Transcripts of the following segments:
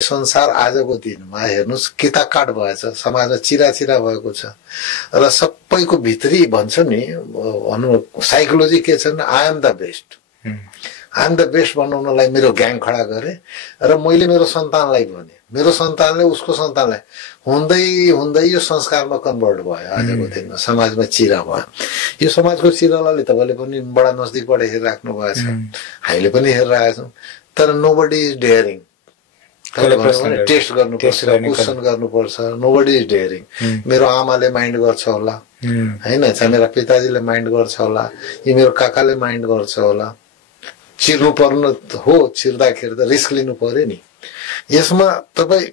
संसार आजको दिनमा हेर्नुस् किताकाट भएछ, समाजमा चिराचिरा भएको छ र सबैको भित्री भन्छ नि भनौँ साइकोलोजी के छ भने I am the best, I am the best बनाउनलाई मेरो ग्याङ खडा गरे र मैले मेरो सन्तानलाई भने, मेरो सन्तानले उसको सन्तानलाई हुँदै हुँदै यो संस्कारमा कन्भर्ट भयो। आजको दिनमा समाजमा चिरा भयो। यो समाजको चिरालाई तपाईँले पनि बडा नजदिकबाट हेरिराख्नु भएछ, हामीले पनि हेरिरहेका छौँ। तर नोबडी इज डेयरिङ, टेस्ट गर्नुपर्छ, क्वेसन गर्नुपर्छ। Nobody is daring. मेरो आमाले माइन्ड गर्छ होला होइन, चाहे मेरा पिताजीले माइन्ड गर्छ होला, यी मेरो काकाले माइन्ड गर्छ होला। चिर्नु पर्नु हो, चिर्दाखेरि त रिस्क लिनु पर्यो नि। यसमा तपाईँ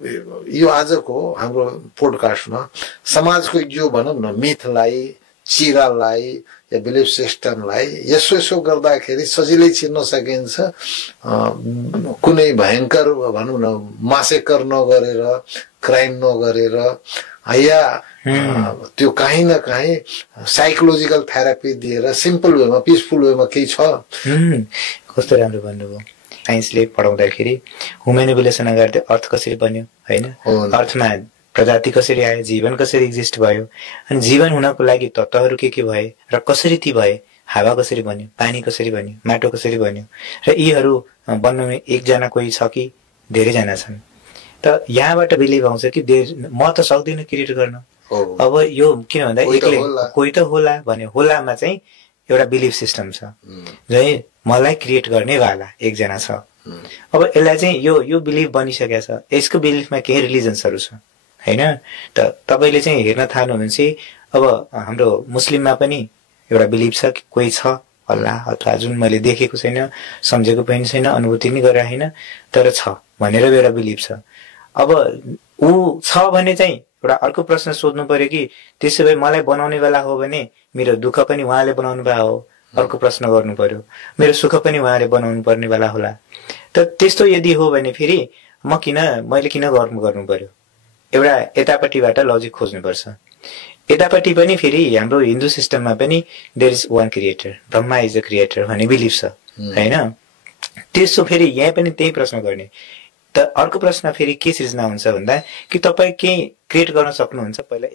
यो आजको हाम्रो पोडकास्टमा समाजको यो भनौँ न मिथलाई, चिरालाई या बिलिफ सिस्टमलाई यसो गर्दाखेरि सजिलै चिर्न सकिन्छ। कुनै भयङ्कर भनौँ न मासेकर नगरेर, क्राइम नगरेर या त्यो काहीँ न काहीँ साइकोलोजिकल थेरापी दिएर सिम्पल वेमा, पिसफुल वेमा केही छ। कस्तो राम्रो भन्नुभयो। साइन्सले पढाउँदाखेरि ह्युमन इभोल्युसन अगाडि अर्थ कसरी बन्यो होइन, अर्थमा प्रजाति कसरी आयो, जीवन कसरी एक्जिस्ट भयो, अनि जीवन हुनको लागि तत्त्वहरू के भए र कसरी ती भए, हावा कसरी बन्यो, पानी कसरी बन्यो, माटो कसरी बन्यो, र यीहरू बनाउने एकजना कोही छ कि धेरैजना छन्। त यहाँबाट बिलिभ आउँछ कि म त सक्दिनँ क्रिएट गर्न। अब यो किन भन्दा एक्लै कोही त होला भन्ने होलामा चाहिँ एउटा बिलिफ सिस्टम छ जहाँ मलाई क्रिएट गर्नेवाला एकजना छ। अब यसलाई चाहिँ यो बिलिफ बनिसकेको छ। यसको बिलिफमा केही रिलिजन्सहरू छ होइन। त तपाईँले चाहिँ हेर्न थाल्नुहुन्छ अब हाम्रो मुस्लिममा पनि एउटा बिलिफ छ कि कोही छ अल्लाह, अथवा जुन मैले देखेको छैन, सम्झेको पनि छैन, अनुभूति नै गरेर होइन, तर छ भनेर एउटा बिलिफ छ। अब ऊ छ भने चाहिँ एउटा अर्को प्रश्न सोध्नु पर्यो कि त्यसो भए मलाई बनाउने बेला हो भने मेरो दुःख पनि उहाँले बनाउनु भए हो। अर्को प्रश्न गर्नु पर्यो, मेरो सुख पनि उहाँले बनाउनु पर्ने बेला होला। त त्यस्तो यदि हो भने फेरि मैले किन गर्नु पर्यो। एउटा यतापट्टिबाट लजिक खोज्नुपर्छ। यतापट्टि पनि फेरि हाम्रो हिन्दू सिस्टममा पनि there is one creator, Brahma is the creator भन्ने बिलिफ छ होइन। त्यसो फेरि यहाँ पनि त्यही प्रश्न गर्ने। त अर्को प्रश्न फेरि के सृजना हुन्छ भन्दा कि तपाईँ केही क्रिएट गर्न सक्नुहुन्छ। पहिला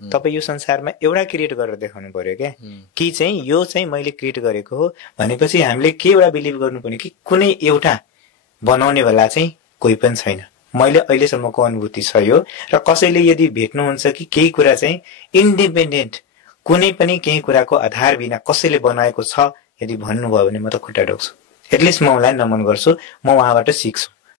तपाईँ यो संसारमा एउटा क्रिएट गरेर देखाउनु पर्यो क्या, कि चाहिँ यो चाहिँ मैले क्रिएट गरेको हो भनेपछि हामीले के एउटा बिलिभ गर्नुपर्ने कि कुनै एउटा बनाउने बेला चाहिँ कोही पनि छैन। मैले अहिलेसम्मको अनुभूति छ यो। र कसैले यदि भेट्नुहुन्छ कि केही कुरा चाहिँ इन्डिपेन्डेन्ट कुनै पनि केही कुराको आधार बिना कसैले बनाएको छ यदि भन्नुभयो भने म त खुट्टा ढोक्छु। एटलिस्ट म उहाँलाई नमन गर्छु, म उहाँबाट सिक्छु।